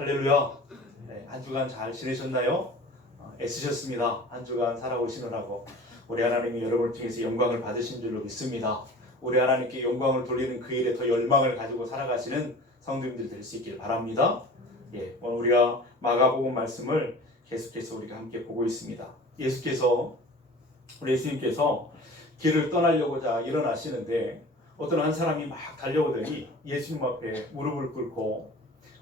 할렐루야. 네, 한 주간 잘 지내셨나요? 애쓰셨습니다. 한 주간 살아오시느라고 우리 하나님이 여러분을 통해서 영광을 받으신 줄로 믿습니다. 우리 하나님께 영광을 돌리는 그 일에 더 열망을 가지고 살아가시는 성도님들 될 수 있길 바랍니다. 오늘 우리가 마가복음 말씀을 계속해서 우리가 함께 보고 있습니다. 우리 예수님께서 길을 떠나려고자 일어나시는데 어떤 한 사람이 막 달려오더니 예수님 앞에 무릎을 꿇고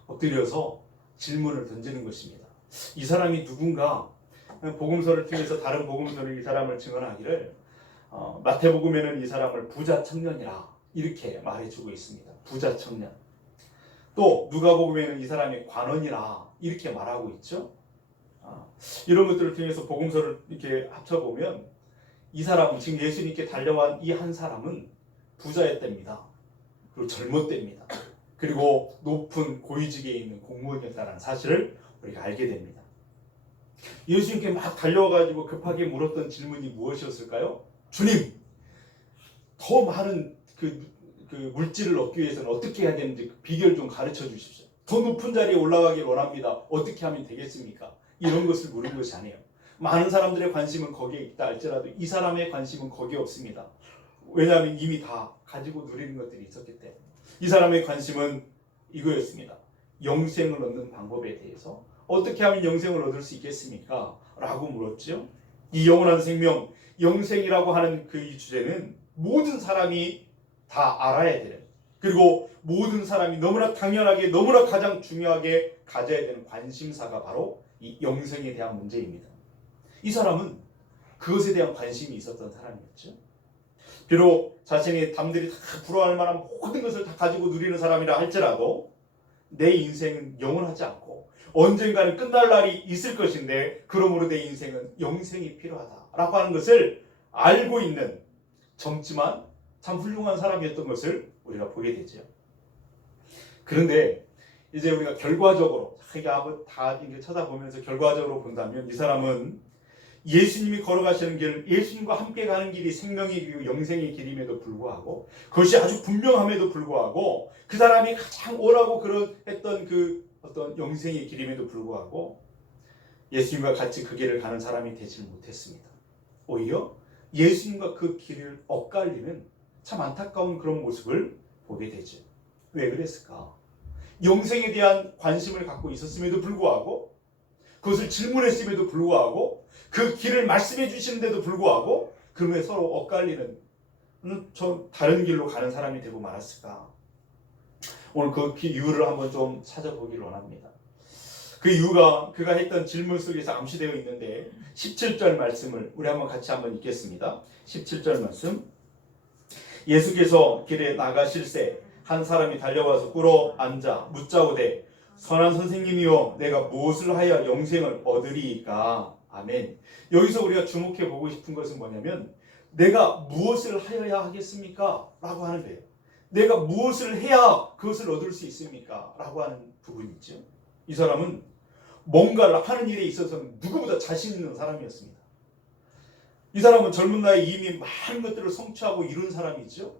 엎드려서 질문을 던지는 것입니다. 이 사람이 누군가? 복음서를 통해서 다른 복음서는 이 사람을 증언하기를 마태복음에는 이 사람을 부자 청년이라 이렇게 말해주고 있습니다. 부자 청년. 또 누가복음에는 이 사람이 관원이라 이렇게 말하고 있죠. 이런 것들을 통해서 복음서를 이렇게 합쳐보면 이 사람은 지금 예수님께 달려온 이 한 사람은 부자였답니다. 그리고 젊었답니다. 그리고 높은 고위직에 있는 공무원이었다는 사실을 우리가 알게 됩니다. 예수님께 막 달려와가지고 급하게 물었던 질문이 무엇이었을까요? 주님, 더 많은 그 물질을 얻기 위해서는 어떻게 해야 되는지 비결 좀 가르쳐 주십시오. 더 높은 자리에 올라가길 원합니다. 어떻게 하면 되겠습니까? 이런 것을 물은 것이 아니에요. 많은 사람들의 관심은 거기에 있다 할지라도 이 사람의 관심은 거기에 없습니다. 왜냐하면 이미 다 가지고 누리는 것들이 있었기 때문에. 이 사람의 관심은 이거였습니다. 영생을 얻는 방법에 대해서 어떻게 하면 영생을 얻을 수 있겠습니까? 라고 물었죠. 이 영원한 생명, 영생이라고 하는 그 이 주제는 모든 사람이 다 알아야 되는, 그리고 모든 사람이 너무나 당연하게 너무나 가장 중요하게 가져야 되는 관심사가 바로 이 영생에 대한 문제입니다. 이 사람은 그것에 대한 관심이 있었던 사람이었죠. 비록 자신이 남들이 다 부러워할 만한 모든 것을 다 가지고 누리는 사람이라 할지라도 내 인생은 영원하지 않고 언젠가는 끝날 날이 있을 것인데 그러므로 내 인생은 영생이 필요하다라고 하는 것을 알고 있는 젊지만 참 훌륭한 사람이었던 것을 우리가 보게 되죠. 그런데 이제 우리가 결과적으로 다 이렇게 쳐다보면서 결과적으로 본다면 이 사람은 예수님이 걸어가시는 길, 예수님과 함께 가는 길이 생명의 길이고 영생의 길임에도 불구하고 그것이 아주 분명함에도 불구하고 그 사람이 가장 원하고 했던 그 어떤 영생의 길임에도 불구하고 예수님과 같이 그 길을 가는 사람이 되지 못했습니다. 오히려 예수님과 그 길을 엇갈리는 참 안타까운 그런 모습을 보게 되죠. 왜 그랬을까? 영생에 대한 관심을 갖고 있었음에도 불구하고 그것을 질문했음에도 불구하고 그 길을 말씀해 주시는데도 불구하고 그러면 서로 엇갈리는 저 다른 길로 가는 사람이 되고 말았을까? 오늘 그 이유를 한번 좀 찾아보기를 원합니다. 그 이유가 그가 했던 질문 속에서 암시되어 있는데 17절 말씀을 우리 같이 한번 읽겠습니다. 17절 말씀. 예수께서 길에 나가실새 한 사람이 달려와서 꿇어 앉아 묻자오되 선한 선생님이여 내가 무엇을 하여 영생을 얻으리이까? 아멘. 여기서 우리가 주목해 보고 싶은 것은 뭐냐면 내가 무엇을 하여야 하겠습니까? 라고 하는 거예요. 내가 무엇을 해야 그것을 얻을 수 있습니까? 라고 하는 부분이죠. 이 사람은 뭔가를 하는 일에 있어서는 누구보다 자신 있는 사람이었습니다. 이 사람은 젊은 나이에 이미 많은 것들을 성취하고 이룬 사람이죠.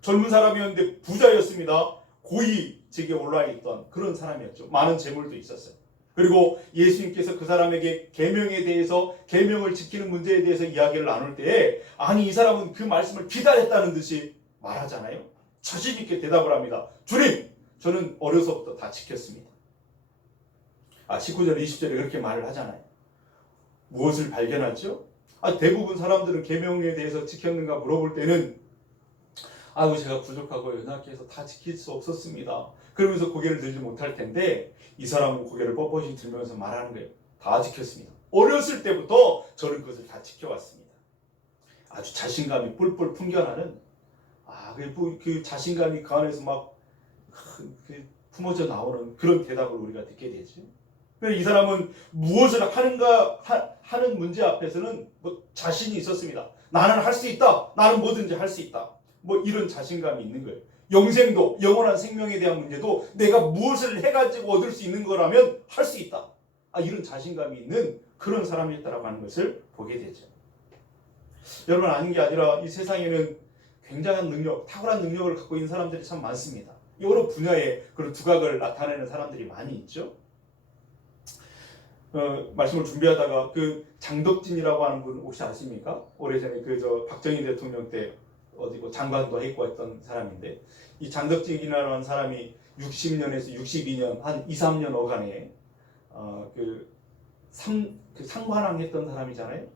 젊은 사람이었는데 부자였습니다. 고위직에 올라있던 그런 사람이었죠. 많은 재물도 있었어요. 그리고 예수님께서 그 사람에게 계명에 대해서 계명을 지키는 문제에 대해서 이야기를 나눌 때에 아니 이 사람은 그 말씀을 기다렸다는 듯이 말하잖아요. 자신 있게 대답을 합니다. 주님, 저는 어려서부터 다 지켰습니다. 19절 20절에 그렇게 말을 하잖아요. 무엇을 발견하죠? 대부분 사람들은 계명에 대해서 지켰는가 물어볼 때는 제가 부족하고 연약해서 다 지킬 수 없었습니다. 그러면서 고개를 들지 못할 텐데 이 사람은 고개를 뻣뻣이 들면서 말하는 거예요. 다 지켰습니다. 어렸을 때부터 저는 그것을 다 지켜왔습니다. 아주 자신감이 뿔뿔 풍겨나는 그 자신감이 그 안에서 막 품어져 나오는 그런 대답을 우리가 듣게 되죠. 이 사람은 무엇을 하는 문제 앞에서는 자신이 있었습니다. 나는 할 수 있다. 나는 뭐든지 할 수 있다. 이런 자신감이 있는 거예요. 영생도 영원한 생명에 대한 문제도 내가 무엇을 해가지고 얻을 수 있는 거라면 할 수 있다. 이런 자신감이 있는 그런 사람이었다라고 하는 것을 보게 되죠. 여러분 아닌 게 아니라 이 세상에는 굉장한 능력, 탁월한 능력을 갖고 있는 사람들이 참 많습니다. 여러 분야에 그런 두각을 나타내는 사람들이 많이 있죠. 말씀을 준비하다가 그 장덕진이라고 하는 분 혹시 아십니까? 오래전에 그 박정희 대통령 때 어디 뭐 장관도 했고 했던 사람인데, 이 장덕진이라는 사람이 60년에서 62년 한 2, 3년 어간에 그 상관왕 했던 사람이잖아요.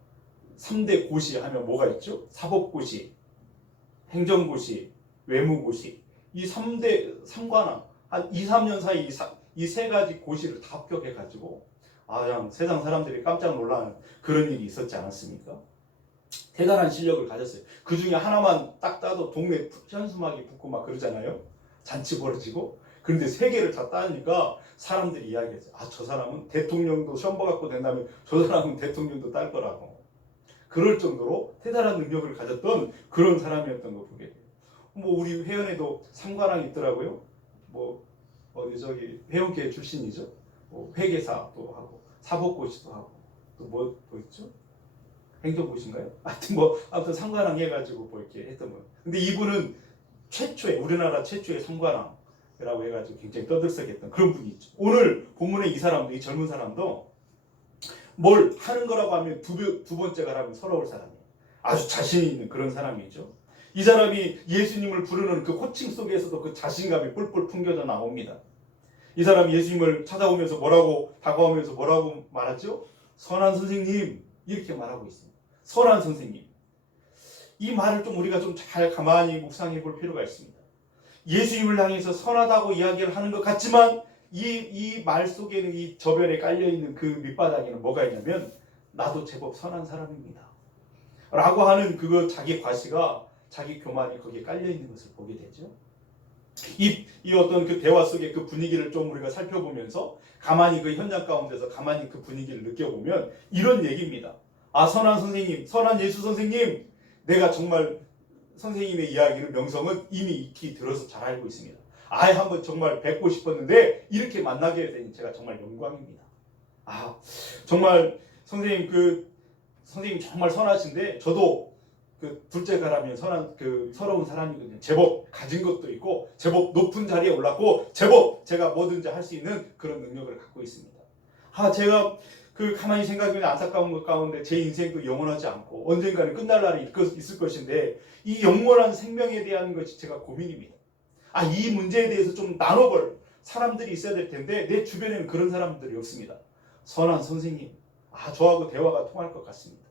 3대 고시 하면 뭐가 있죠? 사법고시, 행정고시, 외무고시. 이 3대 상관왕 한 2, 3년 사이 이 세 가지 고시를 다 합격해가지고 그냥 세상 사람들이 깜짝 놀라는 그런 일이 있었지 않았습니까? 대단한 실력을 가졌어요. 그 중에 하나만 딱 따도 동네 현수막이 붙고 막 그러잖아요. 잔치 벌어지고. 그런데 세 개를 다 따니까 사람들이 이야기했어요. 저 사람은 대통령도 시험 봐갖고 된다면 저 사람은 대통령도 딸 거라고. 그럴 정도로 대단한 능력을 가졌던 그런 사람이었던 거 보게 돼요. 뭐 우리 회원에도 상관왕이 있더라고요. 뭐 회원계 출신이죠. 뭐 회계사도 하고 사법고시도 하고 또 뭐 있죠? 행정고시인가요? 아무튼 상관왕 해가지고 뭐 이렇게 했던 거예요. 근데 이분은 우리나라 최초의 상관왕이라고 해가지고 굉장히 떠들썩했던 그런 분이 있죠. 오늘 본문의 이 사람도, 이 젊은 사람도 뭘 하는 거라고 하면 두 번째가 라면 서러울 사람이에요. 아주 자신이 있는 그런 사람이죠. 이 사람이 예수님을 부르는 그 호칭 속에서도 그 자신감이 뿔뿔 풍겨져 나옵니다. 이 사람이 예수님을 찾아오면서 다가오면서 뭐라고 말하죠? 선한 선생님, 이렇게 말하고 있습니다. 선한 선생님. 이 말을 좀 우리가 좀 잘 가만히 묵상해 볼 필요가 있습니다. 예수님을 향해서 선하다고 이야기를 하는 것 같지만 이 말 속에는, 이 저변에 깔려있는 그 밑바닥에는 뭐가 있냐면 나도 제법 선한 사람입니다 라고 하는 자기 과시가, 자기 교만이 거기에 깔려있는 것을 보게 되죠. 이 어떤 그 대화 속의 그 분위기를 좀 우리가 살펴보면서 가만히 그 현장 가운데서 가만히 그 분위기를 느껴보면 이런 얘기입니다. 선한 선생님, 선한 예수 선생님, 내가 정말 선생님의 이야기를, 명성은 이미 익히 들어서 잘 알고 있습니다. 한번 정말 뵙고 싶었는데 이렇게 만나게 되니 제가 정말 영광입니다. 정말 선생님 정말 선하신데 저도 둘째 가라면 서러운 사람이거든요. 제법 가진 것도 있고 제법 높은 자리에 올랐고 제법 제가 뭐든지 할 수 있는 그런 능력을 갖고 있습니다. 제가 가만히 생각하면 안타까운 것 가운데 제 인생도 영원하지 않고 언젠가는 끝날 날이 있을 것인데 이 영원한 생명에 대한 것이 제가 고민입니다. 이 문제에 대해서 좀 나눠볼 사람들이 있어야 될 텐데 내 주변에는 그런 사람들이 없습니다. 선한 선생님, 저하고 대화가 통할 것 같습니다.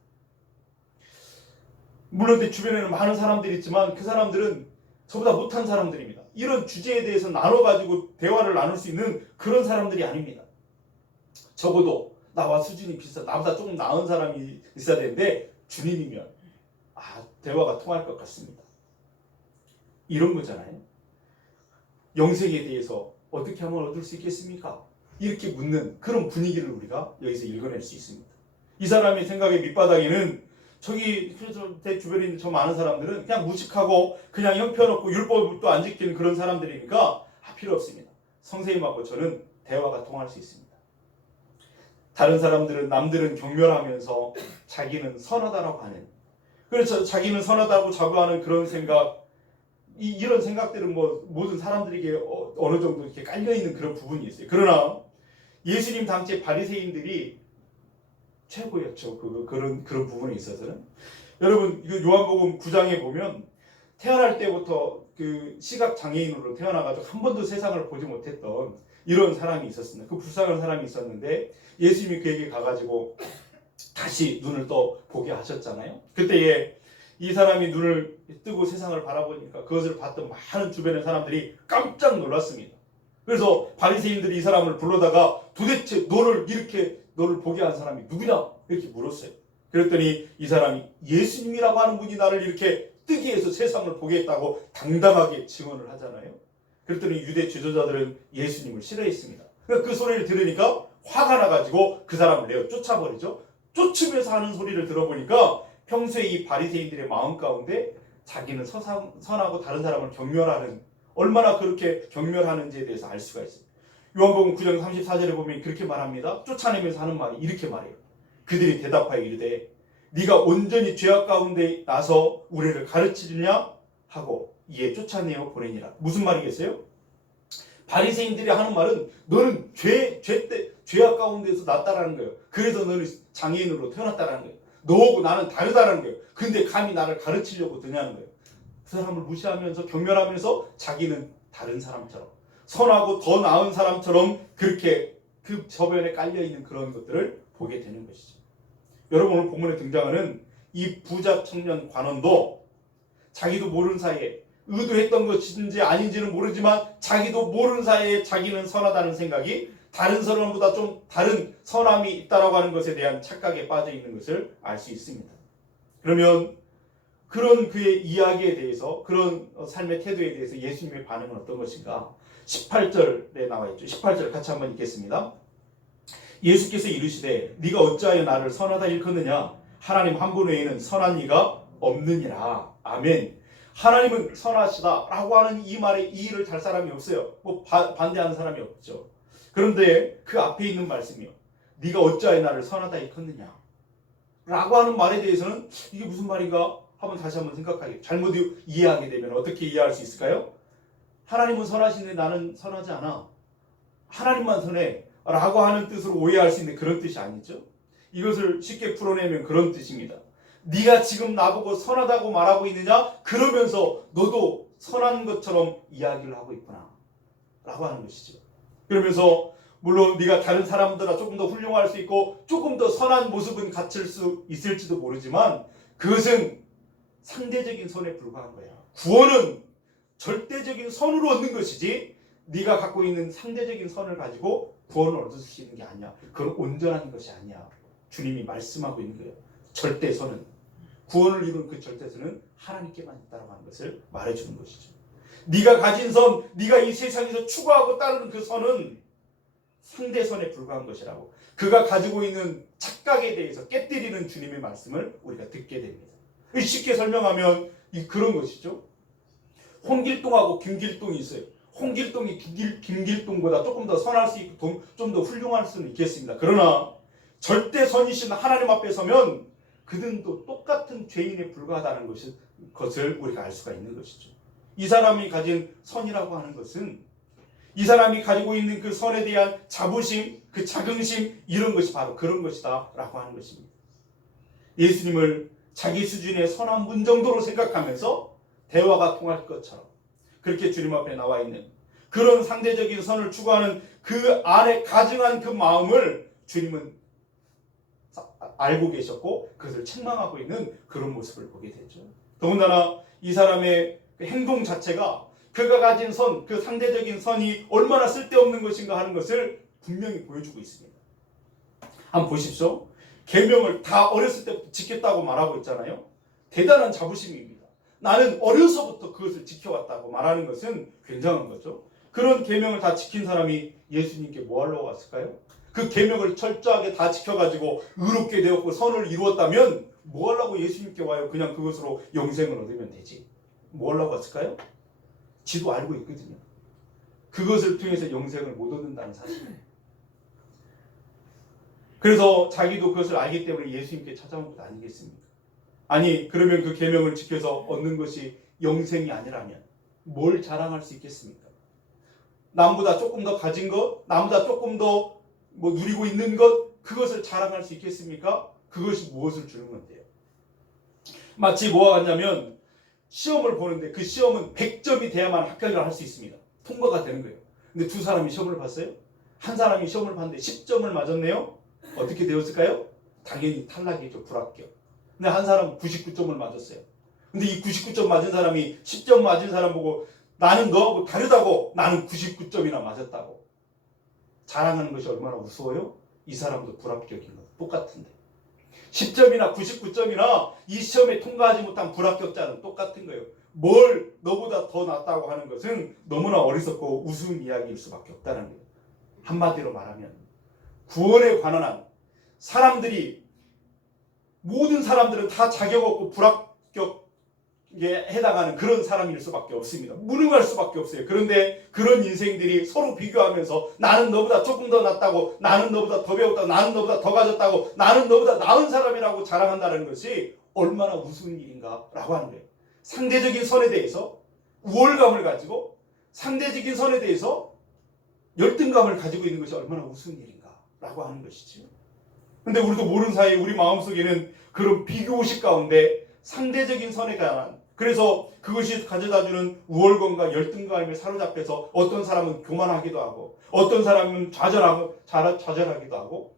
물론 내 주변에는 많은 사람들이 있지만 그 사람들은 저보다 못한 사람들입니다. 이런 주제에 대해서 나눠가지고 대화를 나눌 수 있는 그런 사람들이 아닙니다. 적어도 나와 수준이 비슷한, 나보다 조금 나은 사람이 있어야 되는데 주님이면 대화가 통할 것 같습니다. 이런 거잖아요. 영생에 대해서 어떻게 하면 얻을 수 있겠습니까? 이렇게 묻는 그런 분위기를 우리가 여기서 읽어낼 수 있습니다. 이 사람의 생각의 밑바닥에는 제 주변에 있는 저 많은 사람들은 그냥 무식하고 그냥 형편없고 율법도 안 지키는 그런 사람들이니까 필요 없습니다. 선생님하고 저는 대화가 통할 수 있습니다. 다른 사람들은, 남들은 경멸하면서 자기는 선하다라고 하는, 그래서 자기는 선하다고 자부하는 그런 생각, 이런 생각들은 모든 사람들에게 어느 정도 이렇게 깔려있는 그런 부분이 있어요. 그러나 예수님 당시의 바리새인들이 최고였죠. 그런 부분에 있어서는. 여러분, 요한복음 9장에 보면 태어날 때부터 시각 장애인으로 태어나가지고 한 번도 세상을 보지 못했던 이런 사람이 있었습니다. 그 불쌍한 사람이 있었는데 예수님이 그에게 가가지고 다시 눈을 또 보게 하셨잖아요. 그때에 이 사람이 눈을 뜨고 세상을 바라보니까 그것을 봤던 많은 주변의 사람들이 깜짝 놀랐습니다. 그래서 바리새인들이 이 사람을 불러다가 도대체 너를 보게 한 사람이 누구냐? 이렇게 물었어요. 그랬더니 이 사람이 예수님이라고 하는 분이 나를 이렇게 뜨게 해서 세상을 보게 했다고 당당하게 증언을 하잖아요. 그랬더니 유대 지도자들은 예수님을 싫어했습니다. 그 소리를 들으니까 화가 나가지고 그 사람을 내어 쫓아버리죠. 쫓으면서 하는 소리를 들어보니까 평소에 이 바리새인들의 마음 가운데 자기는 선하고 다른 사람을 경멸하는, 얼마나 그렇게 경멸하는지에 대해서 알 수가 있어요. 요한복음 9장 34절에 보면 그렇게 말합니다. 쫓아내면서 하는 말이 이렇게 말해요. 그들이 대답하여 이르되 네가 온전히 죄악 가운데 나서 우리를 가르치느냐 하고 이에 쫓아내어 보내니라. 무슨 말이겠어요? 바리새인들이 하는 말은 너는 죄악 가운데서 났다라는 거예요. 그래서 너는 장애인으로 태어났다라는 거예요. 너하고 나는 다르다라는 거예요. 근데 감히 나를 가르치려고 드냐는 거예요. 그 사람을 무시하면서 경멸하면서 자기는 다른 사람처럼 선하고 더 나은 사람처럼 그렇게 그 저변에 깔려있는 그런 것들을 보게 되는 것이죠. 여러분 오늘 본문에 등장하는 이 부자 청년 관원도 자기도 모르는 사이에 의도했던 것인지 아닌지는 모르지만 자기도 모르는 사이에 자기는 선하다는 생각이 다른 사람보다 좀 다른 선함이 있다라고 하는 것에 대한 착각에 빠져 있는 것을 알 수 있습니다. 그러면 그런 그의 이야기에 대해서 그런 삶의 태도에 대해서 예수님의 반응은 어떤 것인가? 18절에 나와 있죠. 18절 같이 한번 읽겠습니다. 예수께서 이르시되 네가 어찌하여 나를 선하다 일컫느냐? 하나님 한 분 외에는 선한 이가 없느니라. 아멘. 하나님은 선하시다 라고 하는 이 말에 이의를 달 사람이 없어요. 뭐 반대하는 사람이 없죠. 그런데 그 앞에 있는 말씀이요. 네가 어찌하여 나를 선하다 일컫느냐 라고 하는 말에 대해서는 이게 무슨 말인가 한번 다시 한번 생각하게 잘못 이해하게 되면 어떻게 이해할 수 있을까요? 하나님은 선하신데 나는 선하지 않아. 하나님만 선해 라고 하는 뜻으로 오해할 수 있는 그런 뜻이 아니죠. 이것을 쉽게 풀어내면 그런 뜻입니다. 네가 지금 나보고 선하다고 말하고 있느냐? 그러면서 너도 선한 것처럼 이야기를 하고 있구나 라고 하는 것이죠. 그러면서 물론 네가 다른 사람들보다 조금 더 훌륭할 수 있고 조금 더 선한 모습은 갖출 수 있을지도 모르지만 그것은 상대적인 선에 불과한 거야. 구원은 절대적인 선으로 얻는 것이지 네가 갖고 있는 상대적인 선을 가지고 구원을 얻을 수 있는 게 아니야. 그건 온전한 것이 아니야. 주님이 말씀하고 있는 거예요. 절대선은 구원을 이룬 그 절대선은 하나님께만 있다고 하는 것을 말해주는 것이죠. 네가 가진 선, 네가 이 세상에서 추구하고 따르는 그 선은 상대선에 불과한 것이라고 그가 가지고 있는 착각에 대해서 깨뜨리는 주님의 말씀을 우리가 듣게 됩니다. 쉽게 설명하면 그런 것이죠. 홍길동하고 김길동이 있어요. 홍길동이 김길동보다 조금 더 선할 수 있고 좀 더 훌륭할 수는 있겠습니다. 그러나 절대 선이신 하나님 앞에 서면 그들도 똑같은 죄인에 불과하다는 것을 우리가 알 수가 있는 것이죠. 이 사람이 가진 선이라고 하는 것은 이 사람이 가지고 있는 그 선에 대한 자부심, 그 자긍심 이런 것이 바로 그런 것이다 라고 하는 것입니다. 예수님을 자기 수준의 선한 분 정도로 생각하면서 대화가 통할 것처럼 그렇게 주님 앞에 나와 있는 그런 상대적인 선을 추구하는 그 안에 가증한 그 마음을 주님은 알고 계셨고 그것을 책망하고 있는 그런 모습을 보게 되죠. 더군다나 이 사람의 행동 자체가 그가 가진 선, 그 상대적인 선이 얼마나 쓸데없는 것인가 하는 것을 분명히 보여주고 있습니다. 한번 보십시오. 계명을 다 어렸을 때부터 지켰다고 말하고 있잖아요. 대단한 자부심입니다. 나는 어려서부터 그것을 지켜왔다고 말하는 것은 굉장한 거죠. 그런 계명을 다 지킨 사람이 예수님께 뭐 하려고 왔을까요? 그 계명을 철저하게 다 지켜가지고 의롭게 되었고 선을 이루었다면 뭐 하려고 예수님께 와요? 그냥 그것으로 영생을 얻으면 되지. 뭐 하려고 왔을까요? 지도 알고 있거든요. 그것을 통해서 영생을 못 얻는다는 사실을. 그래서 자기도 그것을 알기 때문에 예수님께 찾아온 것 아니겠습니까? 아니 그러면 그 계명을 지켜서 얻는 것이 영생이 아니라면 뭘 자랑할 수 있겠습니까? 남보다 조금 더 가진 것, 남보다 조금 더 누리고 있는 것, 그것을 자랑할 수 있겠습니까? 그것이 무엇을 주는 건데요? 마치 뭐와 같냐면 시험을 보는데 그 시험은 100점이 돼야만 합격을 할 수 있습니다. 통과가 되는 거예요. 근데 두 사람이 시험을 봤어요. 한 사람이 시험을 봤는데 10점을 맞았네요. 어떻게 되었을까요? 당연히 탈락이죠. 불합격. 근데 한 사람은 99점을 맞았어요. 근데 이 99점 맞은 사람이 10점 맞은 사람 보고 나는 너하고 다르다고, 나는 99점이나 맞았다고 자랑하는 것이 얼마나 우스워요? 이 사람도 불합격인 거 똑같은데 10점이나 99점이나 이 시험에 통과하지 못한 불합격자는 똑같은 거예요. 뭘 너보다 더 낫다고 하는 것은 너무나 어리석고 우스운 이야기일 수밖에 없다는 거예요. 한마디로 말하면 구원에 관한 한 사람들이 모든 사람들은 다 자격 없고 불합격에 해당하는 그런 사람일 수밖에 없습니다. 무능할 수밖에 없어요. 그런데 그런 인생들이 서로 비교하면서 나는 너보다 조금 더 낫다고, 나는 너보다 더 배웠다고, 나는 너보다 더 가졌다고, 나는 너보다 나은 사람이라고 자랑한다는 것이 얼마나 우스운 일인가라고 하는 거예요. 상대적인 선에 대해서 우월감을 가지고 상대적인 선에 대해서 열등감을 가지고 있는 것이 얼마나 우스운 일인가라고 라고 하는 것이죠. 근데 우리도 모르는 사이에 우리 마음속에는 그런 비교의식 가운데 상대적인 선에 관한, 그래서 그것이 가져다주는 우월감과 열등감에 사로잡혀서 어떤 사람은 교만하기도 하고, 어떤 사람은 좌절하기도 하고,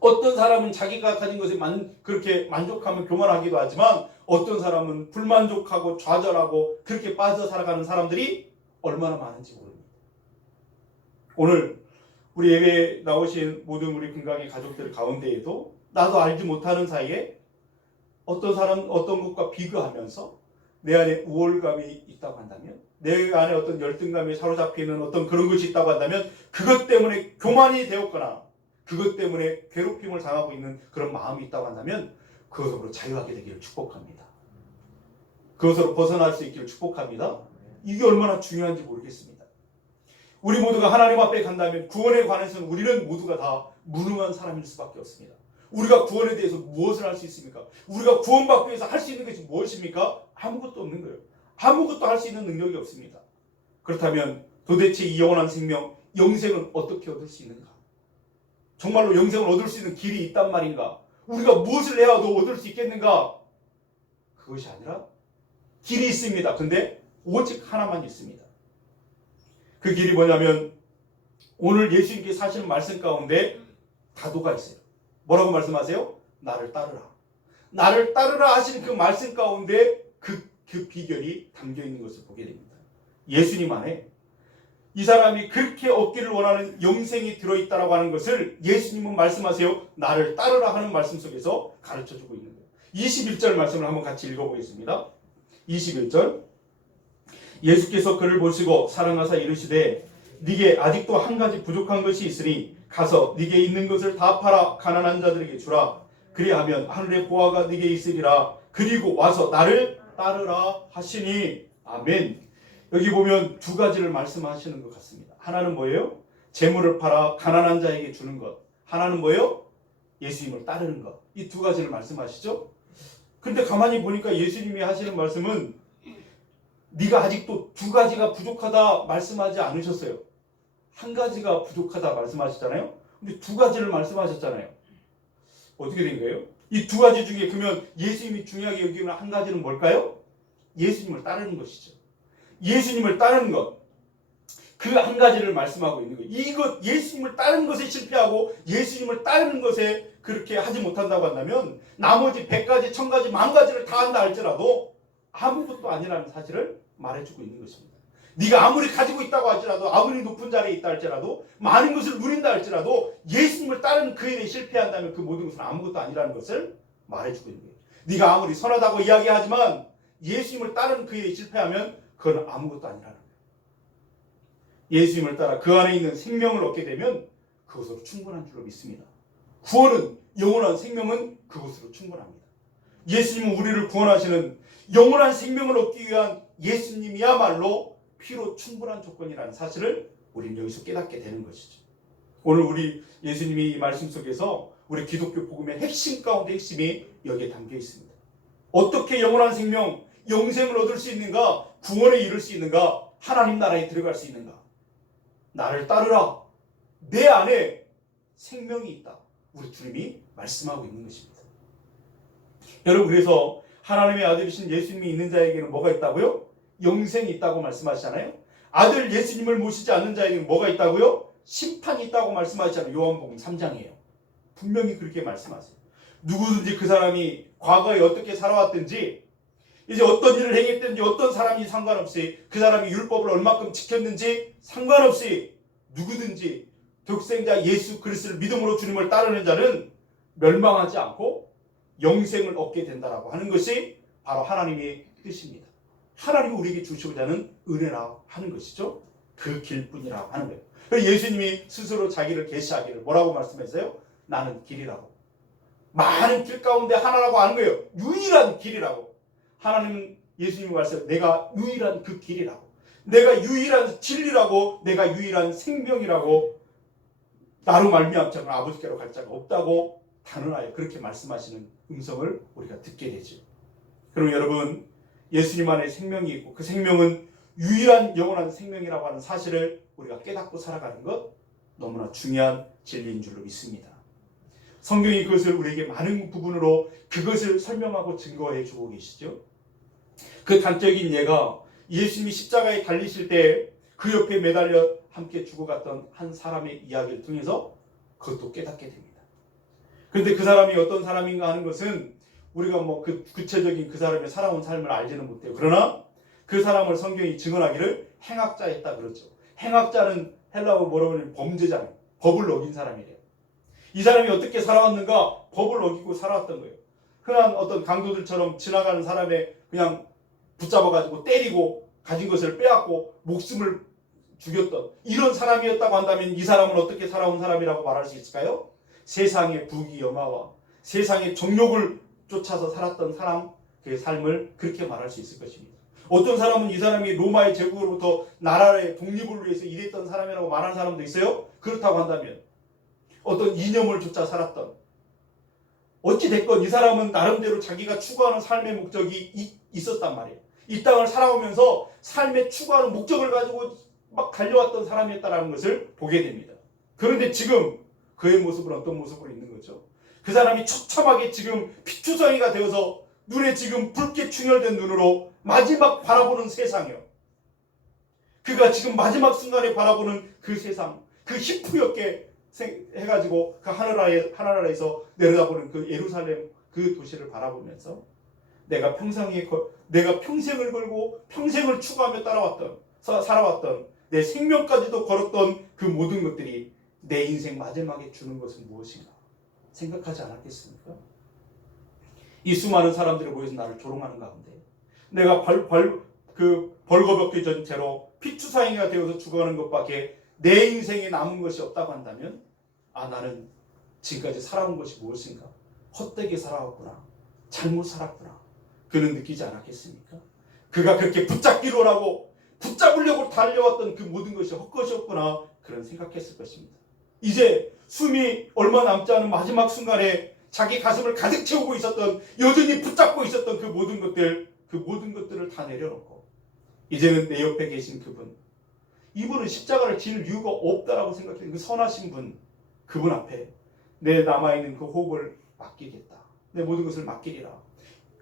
어떤 사람은 자기가 가진 것에 그렇게 만족하면 교만하기도 하지만, 어떤 사람은 불만족하고 좌절하고 그렇게 빠져 살아가는 사람들이 얼마나 많은지 모릅니다. 오늘 우리 예배에 나오신 모든 우리 금강의 가족들 가운데에도 나도 알지 못하는 사이에 어떤 사람, 어떤 것과 비교하면서 내 안에 우월감이 있다고 한다면, 내 안에 어떤 열등감에 사로잡히는 어떤 그런 것이 있다고 한다면, 그것 때문에 교만이 되었거나 그것 때문에 괴롭힘을 당하고 있는 그런 마음이 있다고 한다면 그것으로 자유하게 되기를 축복합니다. 그것으로 벗어날 수 있기를 축복합니다. 이게 얼마나 중요한지 모르겠습니다. 우리 모두가 하나님 앞에 간다면 구원에 관해서는 우리는 모두가 다 무능한 사람일 수밖에 없습니다. 우리가 구원에 대해서 무엇을 할 수 있습니까? 우리가 구원받기 위해서 할 수 있는 것이 무엇입니까? 아무것도 없는 거예요. 아무것도 할 수 있는 능력이 없습니다. 그렇다면 도대체 이 영원한 생명, 영생은 어떻게 얻을 수 있는가? 정말로 영생을 얻을 수 있는 길이 있단 말인가? 우리가 무엇을 해야 너 얻을 수 있겠는가? 그것이 아니라 길이 있습니다. 근데 오직 하나만 있습니다. 그 길이 뭐냐면 오늘 예수님께 사시는 말씀 가운데 다도가 있어요. 뭐라고 말씀하세요? 나를 따르라. 나를 따르라 하시는 그 말씀 가운데 그 비결이 담겨 있는 것을 보게 됩니다. 예수님 안에 이 사람이 그렇게 얻기를 원하는 영생이 들어있다라고 하는 것을 예수님은 말씀하세요. 나를 따르라 하는 말씀 속에서 가르쳐주고 있는 거예요. 21절 말씀을 한번 같이 읽어보겠습니다. 21절 예수께서 그를 보시고 사랑하사 이르시되 네게 아직도 한 가지 부족한 것이 있으니 가서 네게 있는 것을 다 팔아 가난한 자들에게 주라. 그리하면 하늘의 보화가 네게 있으리라. 그리고 와서 나를 따르라 하시니. 아멘. 여기 보면 두 가지를 말씀하시는 것 같습니다. 하나는 뭐예요? 재물을 팔아 가난한 자에게 주는 것. 하나는 뭐예요? 예수님을 따르는 것. 이 두 가지를 말씀하시죠. 근데 가만히 보니까 예수님이 하시는 말씀은 네가 아직도 두 가지가 부족하다 말씀하지 않으셨어요. 한 가지가 부족하다 말씀하셨잖아요. 근데 두 가지를 말씀하셨잖아요. 어떻게 된 거예요? 이 두 가지 중에 그러면 예수님이 중요하게 여기는 한 가지는 뭘까요? 예수님을 따르는 것이죠. 예수님을 따르는 것. 그 한 가지를 말씀하고 있는 거예요. 이것 예수님을 따르는 것에 실패하고 예수님을 따르는 것에 그렇게 하지 못한다고 한다면 나머지 100가지, 1000가지, 10,000가지를 다 한다 할지라도 아무것도 아니라는 사실을 말해주고 있는 것입니다. 네가 아무리 가지고 있다고 할지라도, 아무리 높은 자리에 있다 할지라도, 많은 것을 누린다 할지라도 예수님을 따르는 그 일에 실패한다면 그 모든 것은 아무것도 아니라는 것을 말해주고 있는 거예요. 네가 아무리 선하다고 이야기하지만 예수님을 따르는 그 일에 실패하면 그건 아무것도 아니라는 거예요. 예수님을 따라 그 안에 있는 생명을 얻게 되면 그것으로 충분한 줄로 믿습니다. 구원은, 영원한 생명은 그것으로 충분합니다. 예수님은 우리를 구원하시는 영원한 생명을 얻기 위한 예수님이야말로 피로 충분한 조건이라는 사실을 우리는 여기서 깨닫게 되는 것이죠. 오늘 우리 예수님이 이 말씀 속에서 우리 기독교 복음의 핵심 가운데 핵심이 여기에 담겨 있습니다. 어떻게 영원한 생명, 영생을 얻을 수 있는가? 구원에 이를 수 있는가? 하나님 나라에 들어갈 수 있는가? 나를 따르라. 내 안에 생명이 있다. 우리 주님이 말씀하고 있는 것입니다. 여러분, 그래서 하나님의 아들이신 예수님이 있는 자에게는 뭐가 있다고요? 영생이 있다고 말씀하시잖아요. 아들 예수님을 모시지 않는 자에게는 뭐가 있다고요? 심판이 있다고 말씀하시잖아요. 요한복음 3장이에요. 분명히 그렇게 말씀하세요. 누구든지 그 사람이 과거에 어떻게 살아왔든지, 이제 어떤 일을 행했든지, 어떤 사람이 상관없이, 그 사람이 율법을 얼마큼 지켰는지 상관없이 누구든지 독생자 예수 그리스도를 믿음으로 주님을 따르는 자는 멸망하지 않고 영생을 얻게 된다라고 하는 것이 바로 하나님의 뜻입니다. 하나님이 우리에게 주시고자 하는 은혜라 하는 것이죠. 그 길뿐이라고 하는 거예요. 그래서 예수님이 스스로 자기를 계시하기를 뭐라고 말씀했어요? 나는 길이라고. 많은 길 가운데 하나라고 하는 거예요. 유일한 길이라고. 하나님은 예수님이 말씀하세요. 내가 유일한 그 길이라고. 내가 유일한 진리라고. 내가 유일한 생명이라고. 나로 말미암지 않고 아버지께로 갈 자가 없다고 단언하여 그렇게 말씀하시는 음성을 우리가 듣게 되죠. 그럼 여러분, 예수님 안에 생명이 있고 그 생명은 유일한 영원한 생명이라고 하는 사실을 우리가 깨닫고 살아가는 것 너무나 중요한 진리인 줄로 믿습니다. 성경이 그것을 우리에게 많은 부분으로 그것을 설명하고 증거해 주고 계시죠. 그 단적인 예가 예수님이 십자가에 달리실 때 그 옆에 매달려 함께 죽어갔던 한 사람의 이야기를 통해서 그것도 깨닫게 됩니다. 그런데 그 사람이 어떤 사람인가 하는 것은 우리가 뭐 그 구체적인 그 사람의 살아온 삶을 알지는 못해요. 그러나 그 사람을 성경이 증언하기를 행악자였다 그러죠. 행악자는 헬라어 뭐라고 하면 범죄자예요. 법을 어긴 사람이래요. 이 사람이 어떻게 살아왔는가? 법을 어기고 살아왔던 거예요. 흔한 어떤 강도들처럼 지나가는 사람의 그냥 붙잡아가지고 때리고 가진 것을 빼앗고 목숨을 죽였던 이런 사람이었다고 한다면 이 사람은 어떻게 살아온 사람이라고 말할 수 있을까요? 세상의 부귀영화와 세상의 정욕을 쫓아서 살았던 사람 그 삶을 그렇게 말할 수 있을 것입니다. 어떤 사람은 이 사람이 로마의 제국으로부터 나라의 독립을 위해서 일했던 사람이라고 말하는 사람도 있어요. 그렇다고 한다면 어떤 이념을 쫓아 살았던 어찌됐건 이 사람은 나름대로 자기가 추구하는 삶의 목적이 있었단 말이에요. 이 땅을 살아오면서 삶의 추구하는 목적을 가지고 막 달려왔던 사람이었다는 것을 보게 됩니다. 그런데 지금 그의 모습은 어떤 모습으로 있는 거죠? 그 사람이 처참하게 지금 피투성이가 되어서 눈에 지금 붉게 충혈된 눈으로 마지막 바라보는 세상이요. 그가 지금 마지막 순간에 바라보는 그 세상, 그 희뿌옇게 해가지고 그 하늘아래에서 내려다보는 그 예루살렘 그 도시를 바라보면서 내가 평생을 걸고 평생을 추구하며 살아왔던 내 생명까지도 걸었던 그 모든 것들이 내 인생 마지막에 주는 것은 무엇인가 생각하지 않았겠습니까? 이 수많은 사람들이 모여서 나를 조롱하는 가운데 내가 벌거벗기 전 채로 피투성이가 되어서 죽어가는 것밖에 내 인생에 남은 것이 없다고 한다면 나는 지금까지 살아온 것이 무엇인가? 헛되게 살아왔구나. 잘못 살았구나. 그는 느끼지 않았겠습니까? 그가 그렇게 붙잡기로 하고 붙잡으려고 달려왔던 그 모든 것이 헛것이었구나. 그런 생각했을 것입니다. 이제 숨이 얼마 남지 않은 마지막 순간에 자기 가슴을 가득 채우고 있었던 여전히 붙잡고 있었던 그 모든 것들을 다 내려놓고 이제는 내 옆에 계신 이분은 십자가를 질 이유가 없다라고 생각했던 그 선하신 분, 그분 앞에 내 남아있는 그 호흡을 맡기겠다. 내 모든 것을 맡기리라.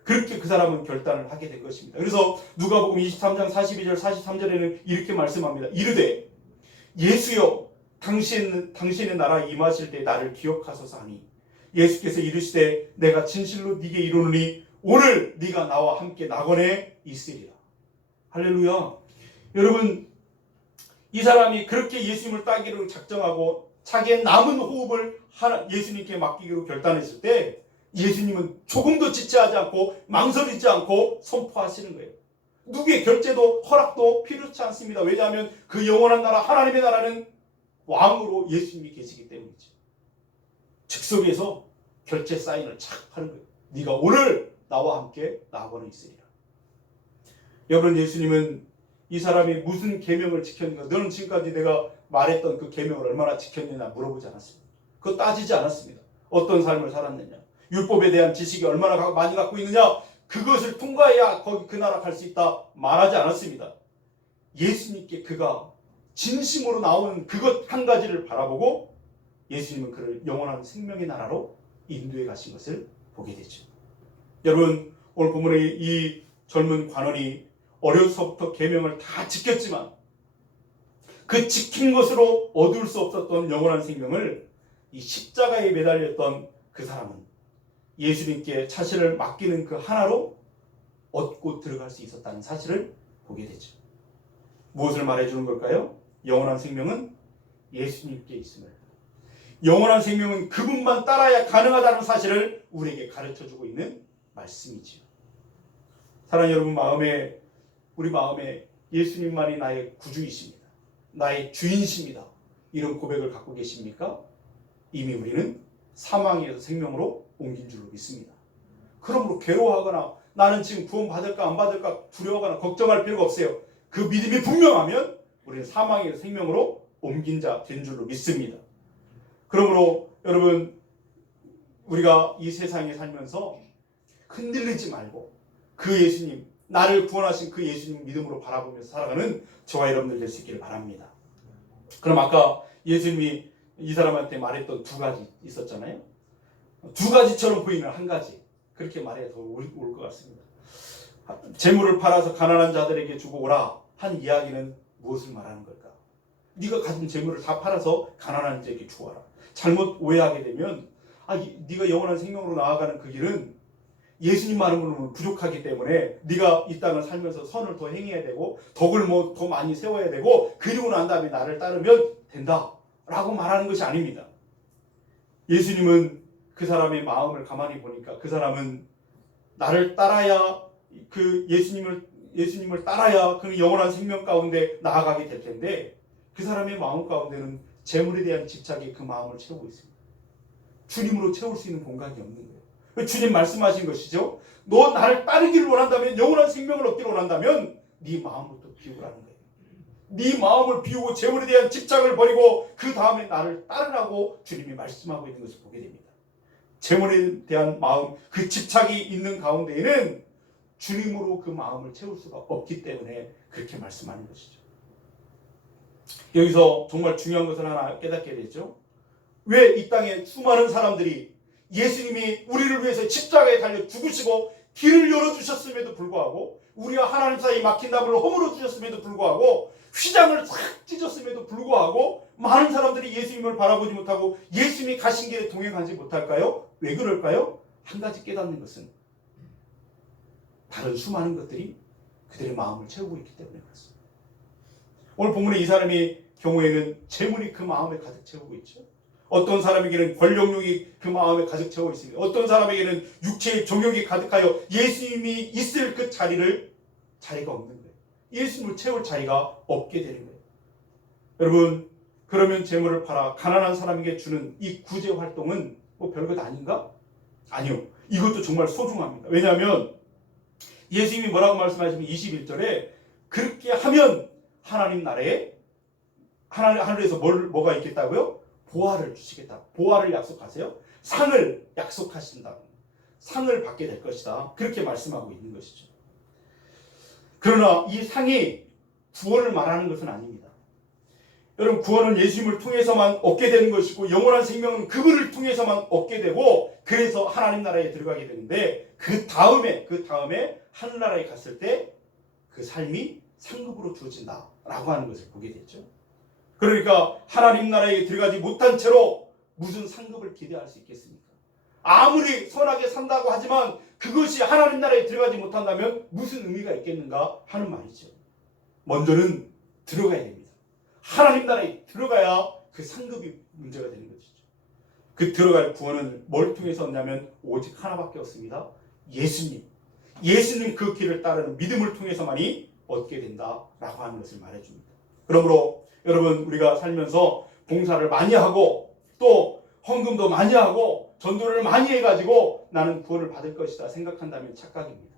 그렇게 그 사람은 결단을 하게 된 것입니다. 그래서 누가복음 23장 42절 43절에는 이렇게 말씀합니다. 이르되 예수여 당신의 나라에 임하실 때 나를 기억하소서 하니 예수께서 이르시되 내가 진실로 네게 이르노니 오늘 네가 나와 함께 낙원에 있으리라. 할렐루야. 여러분 이 사람이 그렇게 예수님을 따기로 작정하고 자기의 남은 호흡을 예수님께 맡기기로 결단했을 때 예수님은 조금도 지체하지 않고 망설이지 않고 선포하시는 거예요. 누구의 결제도 허락도 필요치 않습니다. 왜냐하면 그 영원한 나라 하나님의 나라는 왕으로 예수님이 계시기 때문이죠. 즉석에서 결제 사인을 착 하는 거예요. 네가 오늘 나와 함께 낙원에 있으리라. 여러분 예수님은 이 사람이 무슨 계명을 지켰는가 너는 지금까지 내가 말했던 그 계명을 얼마나 지켰느냐 물어보지 않았습니다. 그거 따지지 않았습니다. 어떤 삶을 살았느냐 율법에 대한 지식이 얼마나 많이 갖고 있느냐 그것을 통과해야 거기 그 나라 갈 수 있다 말하지 않았습니다. 예수님께 그가 진심으로 나오는 그것 한 가지를 바라보고 예수님은 그를 영원한 생명의 나라로 인도해 가신 것을 보게 되죠. 여러분 오늘 본문의 이 젊은 관원이 어려서부터 계명을 다 지켰지만 그 지킨 것으로 얻을 수 없었던 영원한 생명을 이 십자가에 매달렸던 그 사람은 예수님께 자신을 맡기는 그 하나로 얻고 들어갈 수 있었다는 사실을 보게 되죠. 무엇을 말해주는 걸까요? 영원한 생명은 예수님께 있음을, 영원한 생명은 그분만 따라야 가능하다는 사실을 우리에게 가르쳐주고 있는 말씀이지요. 사랑하는 여러분, 우리 마음에 예수님만이 나의 구주이십니다. 나의 주인이십니다. 이런 고백을 갖고 계십니까? 이미 우리는 사망에서 생명으로 옮긴 줄로 믿습니다. 그러므로 괴로워하거나 나는 지금 구원 받을까 안 받을까 두려워하거나 걱정할 필요가 없어요. 그 믿음이 분명하면 우리는 사망에서 생명으로 옮긴 자 된 줄로 믿습니다. 그러므로 여러분 우리가 이 세상에 살면서 흔들리지 말고 그 예수님, 나를 구원하신 그 예수님 믿음으로 바라보면서 살아가는 저와 여러분들 될 수 있기를 바랍니다. 그럼 아까 예수님이 이 사람한테 말했던 두 가지 있었잖아요. 두 가지처럼 보이는 한 가지. 그렇게 말해야 더 올 것 같습니다. 재물을 팔아서 가난한 자들에게 주고 오라 한 이야기는 무엇을 말하는 걸까? 네가 가진 재물을 다 팔아서 가난한 자에게 주어라. 잘못 오해하게 되면 네가 영원한 생명으로 나아가는 그 길은 예수님만으로는 부족하기 때문에 네가 이 땅을 살면서 선을 더 행해야 되고 덕을 더 많이 세워야 되고 그리고 난 다음에 나를 따르면 된다라고 말하는 것이 아닙니다. 예수님은 그 사람의 마음을 가만히 보니까 그 사람은 나를 따라야 그 예수님을 따라야 그 영원한 생명 가운데 나아가게 될 텐데 그 사람의 마음 가운데는 재물에 대한 집착이 그 마음을 채우고 있습니다. 주님으로 채울 수 있는 공간이 없는 거예요. 주님 말씀하신 것이죠. 너 나를 따르기를 원한다면 영원한 생명을 얻기를 원한다면 네 마음부터 비우라는 거예요. 네 마음을 비우고 재물에 대한 집착을 버리고 그 다음에 나를 따르라고 주님이 말씀하고 있는 것을 보게 됩니다. 재물에 대한 마음, 그 집착이 있는 가운데에는 주님으로 그 마음을 채울 수가 없기 때문에 그렇게 말씀하는 것이죠. 여기서 정말 중요한 것을 하나 깨닫게 되죠. 왜 이 땅에 수많은 사람들이 예수님이 우리를 위해서 십자가에 달려 죽으시고 길을 열어주셨음에도 불구하고 우리와 하나님 사이 막힌 답을 허물어 주셨음에도 불구하고 휘장을 싹 찢었음에도 불구하고 많은 사람들이 예수님을 바라보지 못하고 예수님이 가신 길에 동행하지 못할까요? 왜 그럴까요? 한 가지 깨닫는 것은 다른 수많은 것들이 그들의 마음을 채우고 있기 때문에 그렇습니다. 오늘 본문의 이 사람의 경우에는 재물이 그 마음에 가득 채우고 있죠. 어떤 사람에게는 권력욕이 그 마음에 가득 채워 있습니다. 어떤 사람에게는 육체의 정욕이 가득하여 예수님이 있을 그 자리가 없는 거예요. 예수님을 채울 자리가 없게 되는 거예요. 여러분, 그러면 재물을 팔아 가난한 사람에게 주는 이 구제 활동은 뭐 별것 아닌가? 아니요. 이것도 정말 소중합니다. 왜냐하면 예수님이 뭐라고 말씀하시면 21절에 그렇게 하면 하나님 나라에 하늘에서 뭐가 있겠다고요? 보화를 주시겠다. 보화를 약속하세요. 상을 약속하신다. 상을 받게 될 것이다. 그렇게 말씀하고 있는 것이죠. 그러나 이 상이 구원을 말하는 것은 아닙니다. 여러분, 구원은 예수님을 통해서만 얻게 되는 것이고 영원한 생명은 그분을 통해서만 얻게 되고 그래서 하나님 나라에 들어가게 되는데 그 다음에 하늘나라에 갔을 때 그 삶이 상급으로 주어진다라고 하는 것을 보게 됐죠. 그러니까 하나님 나라에 들어가지 못한 채로 무슨 상급을 기대할 수 있겠습니까? 아무리 선하게 산다고 하지만 그것이 하나님 나라에 들어가지 못한다면 무슨 의미가 있겠는가 하는 말이죠. 먼저는 들어가야 됩니다. 하나님 나라에 들어가야 그 상급이 문제가 되는 것이죠. 그 들어갈 구원은 뭘 통해서 얻냐면 오직 하나밖에 없습니다. 예수님 그 길을 따르는 믿음을 통해서만이 얻게 된다라고 하는 것을 말해줍니다. 그러므로 여러분, 우리가 살면서 봉사를 많이 하고 또 헌금도 많이 하고 전도를 많이 해가지고 나는 구원을 받을 것이다 생각한다면 착각입니다.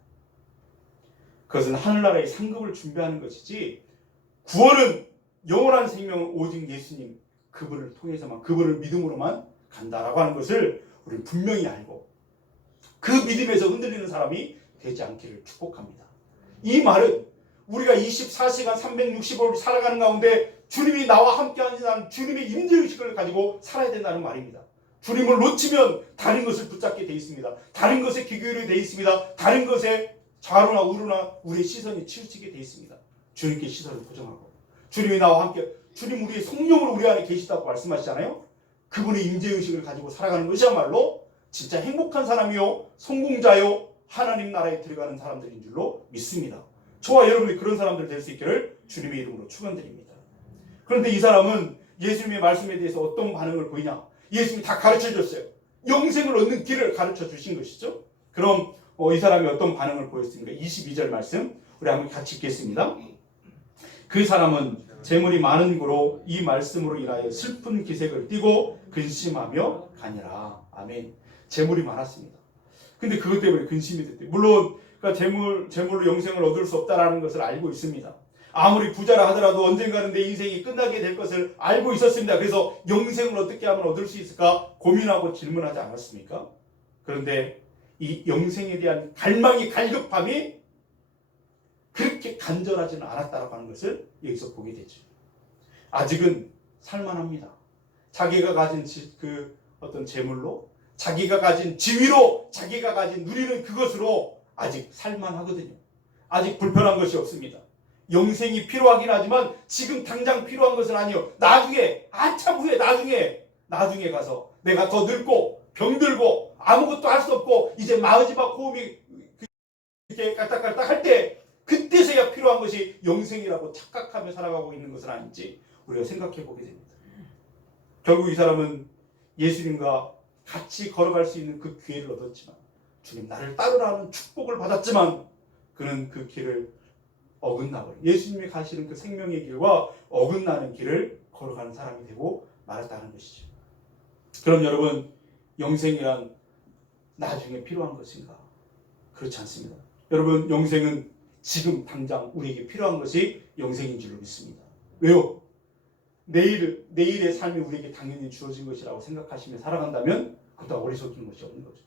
그것은 하늘나라의 상급을 준비하는 것이지 구원은 영원한 생명은 오직 예수님 그분을 통해서만 그분을 믿음으로만 간다라고 하는 것을 우리는 분명히 알고 그 믿음에서 흔들리는 사람이 되지 않기를 축복합니다. 이 말은 우리가 24시간 365일 살아가는 가운데 주님이 나와 함께 하시는 주님의 임재의식을 가지고 살아야 된다는 말입니다. 주님을 놓치면 다른 것을 붙잡게 돼 있습니다. 다른 것에 귀 기울이게 돼 있습니다. 다른 것에 좌로나 우로나 우리의 시선이 치우치게 돼 있습니다. 주님께 시선을 고정하고 주님이 나와 함께 주님 우리의 성령으로 우리 안에 계시다고 말씀하시잖아요. 그분의 임재의식을 가지고 살아가는 것이야말로 진짜 행복한 사람이요 성공자요 하나님 나라에 들어가는 사람들인 줄로 믿습니다. 저와 여러분이 그런 사람들 될 수 있기를 주님의 이름으로 축원드립니다. 그런데 이 사람은 예수님의 말씀에 대해서 어떤 반응을 보이냐? 예수님이 다 가르쳐 줬어요. 영생을 얻는 길을 가르쳐 주신 것이죠. 그럼 이 사람이 어떤 반응을 보였습니까? 22절 말씀 우리 한번 같이 읽겠습니다. 그 사람은 재물이 많은 고로 이 말씀으로 인하여 슬픈 기색을 띠고 근심하며 가니라. 아멘. 재물이 많았습니다. 근데 그것 때문에 근심이 됐대요. 물론 그러니까 재물로 영생을 얻을 수 없다라는 것을 알고 있습니다. 아무리 부자라 하더라도 언젠가는 내 인생이 끝나게 될 것을 알고 있었습니다. 그래서 영생을 어떻게 하면 얻을 수 있을까 고민하고 질문하지 않았습니까? 그런데 이 영생에 대한 갈망이 갈급함이 그렇게 간절하지는 않았다라고 하는 것을 여기서 보게 되죠. 아직은 살만합니다. 자기가 가진 그 어떤 재물로, 자기가 가진 지위로, 자기가 가진 누리는 그것으로 아직 살만하거든요. 아직 불편한 것이 없습니다. 영생이 필요하긴 하지만 지금 당장 필요한 것은 아니요. 나중에, 한참 후에 나중에 가서 내가 더 늙고 병들고 아무것도 할 수 없고 이제 마지막 호흡이 이렇게 깔딱깔딱 할 때 그때서야 필요한 것이 영생이라고 착각하며 살아가고 있는 것은 아닌지 우리가 생각해 보게 됩니다. 결국 이 사람은 예수님과 같이 걸어갈 수 있는 그 기회를 얻었지만, 주님 나를 따르라는 축복을 받았지만 그는 그 길을 어긋나버려, 예수님이 가시는 그 생명의 길과 어긋나는 길을 걸어가는 사람이 되고 말았다는 것이죠. 그럼 여러분, 영생이란 나중에 필요한 것인가? 그렇지 않습니다. 여러분, 영생은 지금 당장 우리에게 필요한 것이 영생인 줄로 믿습니다. 왜요? 내일의 삶이 우리에게 당연히 주어진 것이라고 생각하시며 살아간다면 그것도 어리석은 것이 없는 거죠.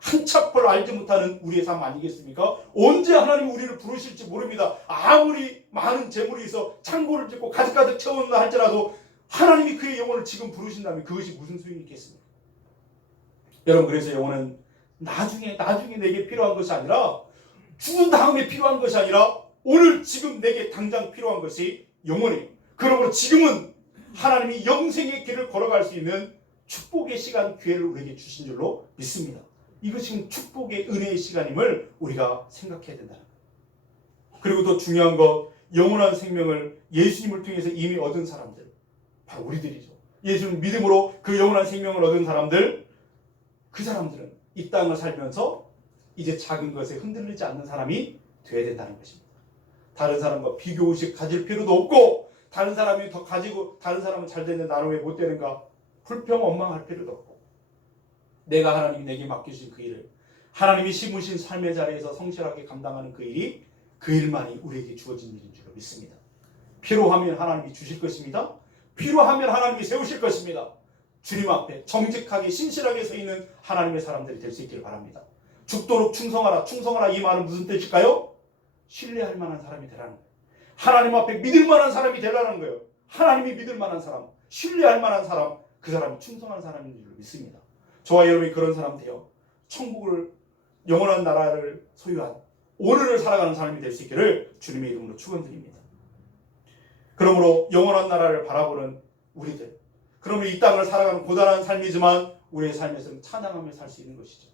한참을 알지 못하는 우리의 삶 아니겠습니까? 언제 하나님이 우리를 부르실지 모릅니다. 아무리 많은 재물이 있어 창고를 짓고 가득가득 채워놓는다 할지라도 하나님이 그의 영혼을 지금 부르신다면 그것이 무슨 소용이 있겠습니까? 여러분, 그래서 영혼은 나중에 내게 필요한 것이 아니라, 죽은 다음에 필요한 것이 아니라 오늘 지금 내게 당장 필요한 것이 영혼이에요. 그러므로 지금은 하나님이 영생의 길을 걸어갈 수 있는 축복의 시간, 기회를 우리에게 주신 줄로 믿습니다. 이것이 지금 축복의 은혜의 시간임을 우리가 생각해야 된다는 거예요. 그리고 또 중요한 것, 영원한 생명을 예수님을 통해서 이미 얻은 사람들, 바로 우리들이죠. 예수님 믿음으로 그 영원한 생명을 얻은 사람들, 그 사람들은 이 땅을 살면서 이제 작은 것에 흔들리지 않는 사람이 되어야 된다는 것입니다. 다른 사람과 비교의식 가질 필요도 없고, 다른 사람이 더 가지고 다른 사람은 잘 되는데 나는 왜 못 되는가 불평 원망할 필요도 없고, 내가 하나님이 내게 맡기신 그 일을, 하나님이 심으신 삶의 자리에서 성실하게 감당하는 그 일이, 그 일만이 우리에게 주어진 일인 줄로 믿습니다. 필요하면 하나님이 주실 것입니다. 필요하면 하나님이 세우실 것입니다. 주님 앞에 정직하게 신실하게 서 있는 하나님의 사람들이 될 수 있기를 바랍니다. 죽도록 충성하라 이 말은 무슨 뜻일까요? 신뢰할 만한 사람이 되라는 거예요. 하나님 앞에 믿을 만한 사람이 되라는 거예요. 하나님이 믿을 만한 사람, 신뢰할 만한 사람, 그 사람이 충성한 사람인 줄 믿습니다. 저와 여러분이 그런 사람 되어 천국을, 영원한 나라를 소유한 오늘을 살아가는 사람이 될 수 있기를 주님의 이름으로 축원드립니다. 그러므로 영원한 나라를 바라보는 우리들, 그러면 이 땅을 살아가는 고단한 삶이지만 우리의 삶에서는 찬양하며 살 수 있는 것이죠.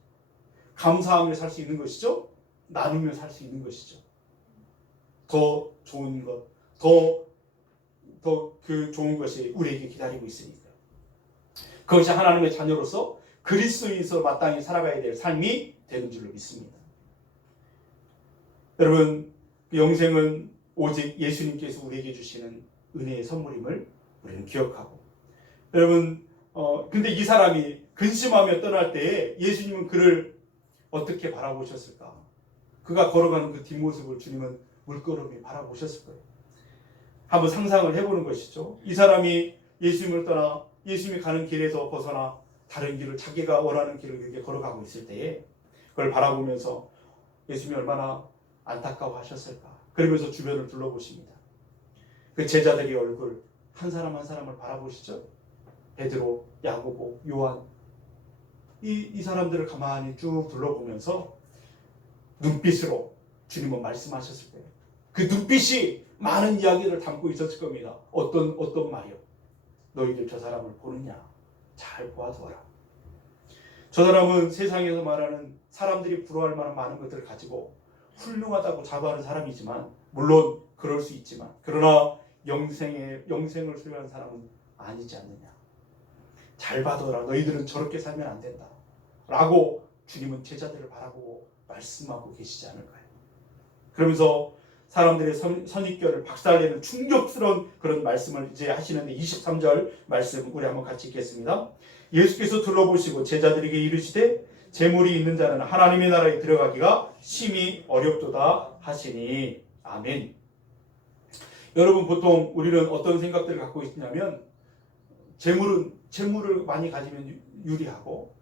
감사하며 살 수 있는 것이죠. 나누며 살 수 있는 것이죠. 더 좋은 것, 더 그 좋은 것이 우리에게 기다리고 있으니까요. 그것이 하나님의 자녀로서 그리스도인으로서 마땅히 살아가야 될 삶이 되는 줄로 믿습니다. 여러분, 영생은 오직 예수님께서 우리에게 주시는 은혜의 선물임을 우리는 기억하고, 여러분, 근데 이 사람이 근심하며 떠날 때에 예수님은 그를 어떻게 바라보셨을까? 그가 걸어가는 그 뒷모습을 주님은 물끄러미 바라보셨을 거예요. 한번 상상을 해보는 것이죠. 이 사람이 예수님을 떠나 예수님이 가는 길에서 벗어나 다른 길을, 자기가 원하는 길을 이렇게 걸어가고 있을 때에 그걸 바라보면서 예수님이 얼마나 안타까워하셨을까? 그러면서 주변을 둘러보십니다. 그 제자들의 얼굴 한 사람 한 사람을 바라보시죠. 베드로, 야고보, 요한, 이 사람들을 가만히 쭉 둘러보면서 눈빛으로 주님은 말씀하셨을 거예요. 그 눈빛이 많은 이야기를 담고 있었을 겁니다. 어떤 말이요? 너희들 저 사람을 보느냐? 잘 보아두어라. 저 사람은 세상에서 말하는 사람들이 부러워할 만한 많은 것들을 가지고 훌륭하다고 자부하는 사람이지만, 물론 그럴 수 있지만, 그러나 영생을 소유한 사람은 아니지 않느냐. 잘 봐둬라. 너희들은 저렇게 살면 안 된다. 라고 주님은 제자들을 바라보고 말씀하고 계시지 않을까요? 그러면서 사람들의 선입견을 박살내는 충격스러운 그런 말씀을 이제 하시는데, 23절 말씀 우리 한번 같이 읽겠습니다. 예수께서 둘러보시고 제자들에게 이르시되 재물이 있는 자는 하나님의 나라에 들어가기가 심히 어렵도다 하시니. 아멘. 여러분, 보통 우리는 어떤 생각들을 갖고 있냐면, 재물을 많이 가지면 유리하고,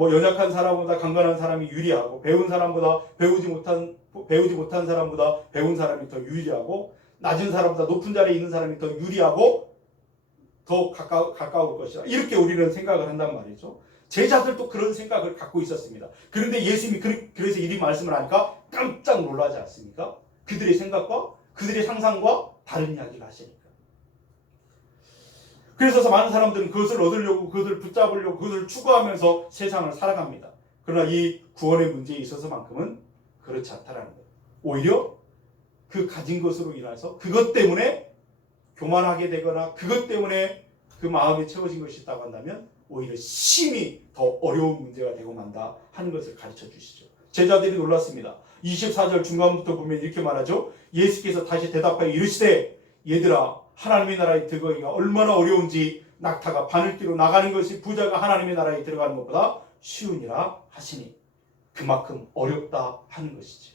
연약한 사람보다 강건한 사람이 유리하고, 배운 사람보다 배우지 못한 사람보다 배운 사람이 더 유리하고, 낮은 사람보다 높은 자리에 있는 사람이 더 유리하고, 더 가까울 것이다. 이렇게 우리는 생각을 한단 말이죠. 제자들도 그런 생각을 갖고 있었습니다. 그런데 예수님이 그래서 이 말씀을 하니까 깜짝 놀라지 않습니까? 그들의 생각과 그들의 상상과 다른 이야기를 하시니까. 그래서 많은 사람들은 그것을 얻으려고, 그것을 붙잡으려고, 그것을 추구하면서 세상을 살아갑니다. 그러나 이 구원의 문제에 있어서만큼은 그렇지 않다라는 거예요. 오히려 그 가진 것으로 인해서 그것 때문에 교만하게 되거나 그것 때문에 그 마음이 채워진 것이 있다고 한다면 오히려 심히 더 어려운 문제가 되고 만다 하는 것을 가르쳐 주시죠. 제자들이 놀랐습니다. 24절 중간부터 보면 이렇게 말하죠. 예수께서 다시 대답하여 이르시되 얘들아 하나님의 나라에 들어가기가 얼마나 어려운지 낙타가 바늘기로 나가는 것이 부자가 하나님의 나라에 들어가는 것보다 쉬우니라 하시니 그만큼 어렵다 하는 것이죠.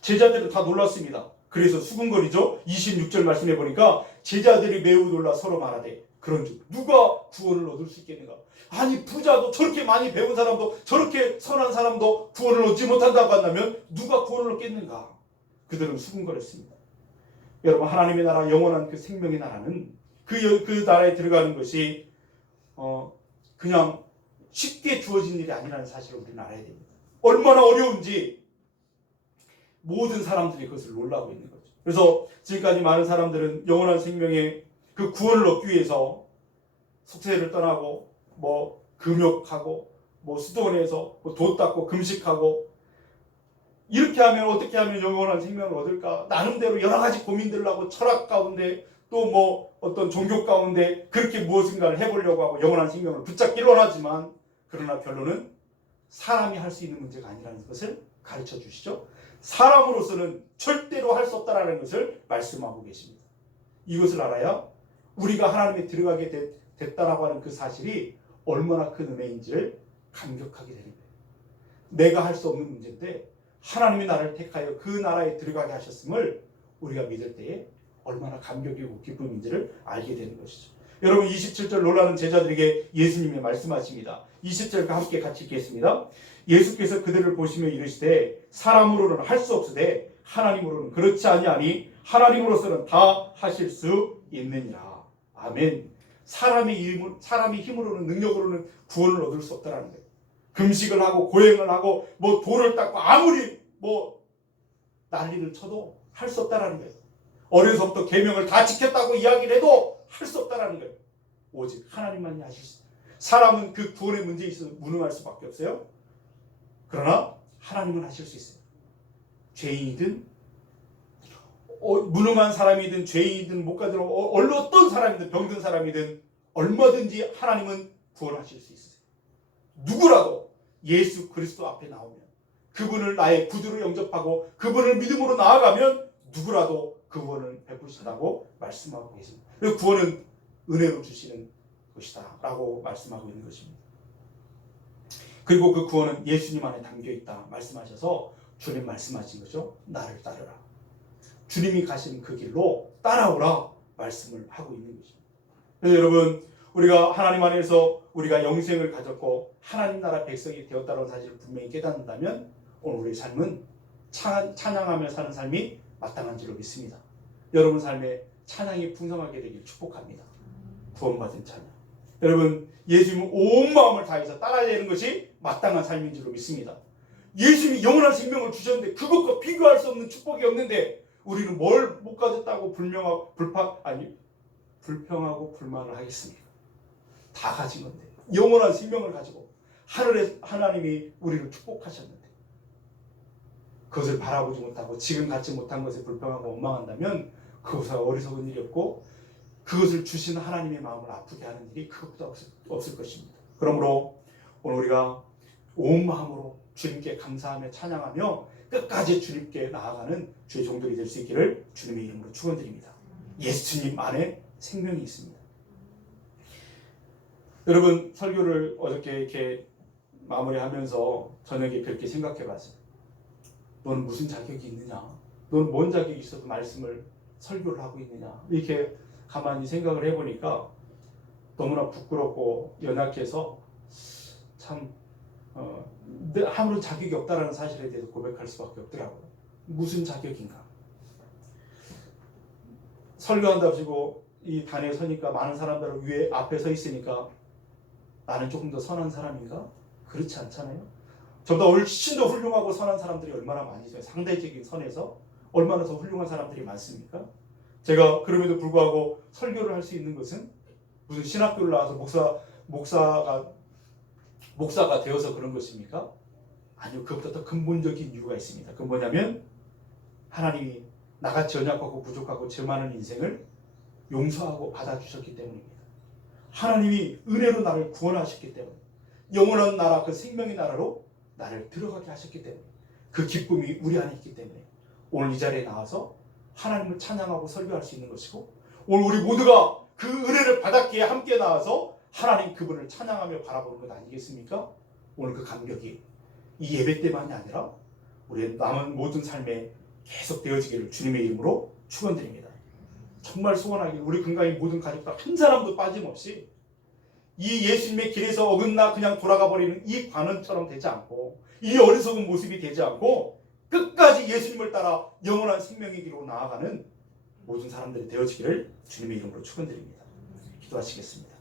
제자들은 다 놀랐습니다. 그래서 수군거리죠. 26절 말씀해 보니까 제자들이 매우 놀라 서로 말하되 그런즉 누가 구원을 얻을 수 있겠는가? 아니 부자도 저렇게 많이 배운 사람도 저렇게 선한 사람도 구원을 얻지 못한다고 한다면 누가 구원을 얻겠는가? 그들은 수군거렸습니다. 여러분 하나님의 나라 영원한 그 생명의 나라는 그 나라에 들어가는 것이 그냥 쉽게 주어진 일이 아니라는 사실을 우리는 알아야 됩니다. 얼마나 어려운지 모든 사람들이 그것을 놀라고 있는 거죠. 그래서 지금까지 많은 사람들은 영원한 생명의 그 구원을 얻기 위해서 속세를 떠나고 금욕하고 수도원에서 도 닦고 금식하고 이렇게 하면 어떻게 하면 영원한 생명을 얻을까? 나름대로 여러 가지 고민들을 하고 철학 가운데 또 어떤 종교 가운데 그렇게 무엇인가를 해보려고 하고 영원한 생명을 붙잡기로 하지만 그러나 결론은 사람이 할 수 있는 문제가 아니라는 것을 가르쳐 주시죠. 사람으로서는 절대로 할 수 없다라는 것을 말씀하고 계십니다. 이것을 알아야 우리가 하나님에 들어가게 됐다라고 하는 그 사실이 얼마나 큰 은혜인지를 감격하게 되는 거예요. 내가 할 수 없는 문제인데 하나님이 나를 택하여 그 나라에 들어가게 하셨음을 우리가 믿을 때에 얼마나 감격이고 기쁨인지를 알게 되는 것이죠. 여러분 27절 놀라는 제자들에게 예수님이 말씀하십니다. 20절과 함께 같이 읽겠습니다. 예수께서 그들을 보시며 이르시되 사람으로는 할 수 없으되 하나님으로는 그렇지 아니하니 하나님으로서는 다 하실 수 있느니라. 아멘. 사람의 힘으로는 능력으로는 구원을 얻을 수 없다라는 거예요. 금식을 하고 고행을 하고 돌을 닦고 아무리 난리를 쳐도 할 수 없다라는 거예요. 어려서부터 계명을 다 지켰다고 이야기를 해도 할 수 없다라는 거예요. 오직 하나님만이 하실 수 있어요. 사람은 그 구원의 문제에 있어서 무능할 수밖에 없어요. 그러나 하나님은 하실 수 있어요. 죄인이든 무능한 사람이든 죄인이든 못 가진 어떤 사람이든 병든 사람이든 얼마든지 하나님은 구원하실 수 있어요. 누구라도 예수 그리스도 앞에 나오면 그분을 나의 구주로 영접하고 그분을 믿음으로 나아가면 누구라도 그 구원을 베푸신다고 말씀하고 계십니다. 그래서 구원은 은혜로 주시는 것이다 라고 말씀하고 있는 것입니다. 그리고 그 구원은 예수님 안에 담겨있다 말씀하셔서 주님 말씀하신 거죠. 나를 따르라. 주님이 가신 그 길로 따라오라 말씀을 하고 있는 것입니다. 그래서 여러분 우리가 하나님 안에서 우리가 영생을 가졌고 하나님 나라 백성이 되었다는 사실을 분명히 깨닫는다면 오늘 우리의 삶은 찬양하며 사는 삶이 마땅한 줄로 믿습니다. 여러분 삶에 찬양이 풍성하게 되길 축복합니다. 구원받은 찬양. 여러분 예수님은 온 마음을 다해서 따라야 되는 것이 마땅한 삶인 줄로 믿습니다. 예수님이 영원한 생명을 주셨는데 그것과 비교할 수 없는 축복이 없는데 우리는 뭘 못 가졌다고 불평하고 불만을 하겠습니까? 다 가진 건데 영원한 생명을 가지고 하늘에 하나님이 우리를 축복하셨는데 그것을 바라보지 못하고 지금 갖지 못한 것에 불평하고 원망한다면 그것은 어리석은 일이 없고 그것을 주신 하나님의 마음을 아프게 하는 일이 그것보다 없을 것입니다. 그러므로 오늘 우리가 온 마음으로 주님께 감사하며 찬양하며 끝까지 주님께 나아가는 주의 종들이 될 수 있기를 주님의 이름으로 축원드립니다. 예수님 안에 생명이 있습니다. 여러분 설교를 어저께 이렇게 마무리하면서 저녁에 그렇게 생각해봤어요. 너는 무슨 자격이 있느냐? 너는 뭔 자격이 있어서 말씀을 설교를 하고 있느냐? 이렇게 가만히 생각을 해보니까 너무나 부끄럽고 연약해서 참 아무런 자격이 없다라는 사실에 대해서 고백할 수밖에 없더라고요. 무슨 자격인가? 설교한답시고 이 단에 서니까 많은 사람들 위에 앞에 서 있으니까 나는 조금 더 선한 사람인가? 그렇지 않잖아요. 저보다 훨씬 더 훌륭하고 선한 사람들이 얼마나 많이 있어요. 상대적인 선에서 얼마나 더 훌륭한 사람들이 많습니까? 제가 그럼에도 불구하고 설교를 할 수 있는 것은 무슨 신학교를 나와서 목사가 되어서 그런 것입니까? 아니요. 그것보다 더 근본적인 이유가 있습니다. 그건 뭐냐면 하나님이 나같이 연약하고 부족하고 죄 많은 인생을 용서하고 받아주셨기 때문입니다. 하나님이 은혜로 나를 구원하셨기 때문에 영원한 나라 그 생명의 나라로 나를 들어가게 하셨기 때문에 그 기쁨이 우리 안에 있기 때문에 오늘 이 자리에 나와서 하나님을 찬양하고 설교할 수 있는 것이고 오늘 우리 모두가 그 은혜를 받았기에 함께 나와서 하나님 그분을 찬양하며 바라보는 것 아니겠습니까? 오늘 그 감격이 이 예배 때만이 아니라 우리의 남은 모든 삶에 계속 되어지기를 주님의 이름으로 축원드립니다. 정말 소원하길 우리 건강의 모든 가족들 한 사람도 빠짐없이 이 예수님의 길에서 어긋나 그냥 돌아가 버리는 이 관원처럼 되지 않고 이 어리석은 모습이 되지 않고 끝까지 예수님을 따라 영원한 생명의 길로 나아가는 모든 사람들이 되어지기를 주님의 이름으로 축원드립니다. 기도하시겠습니다.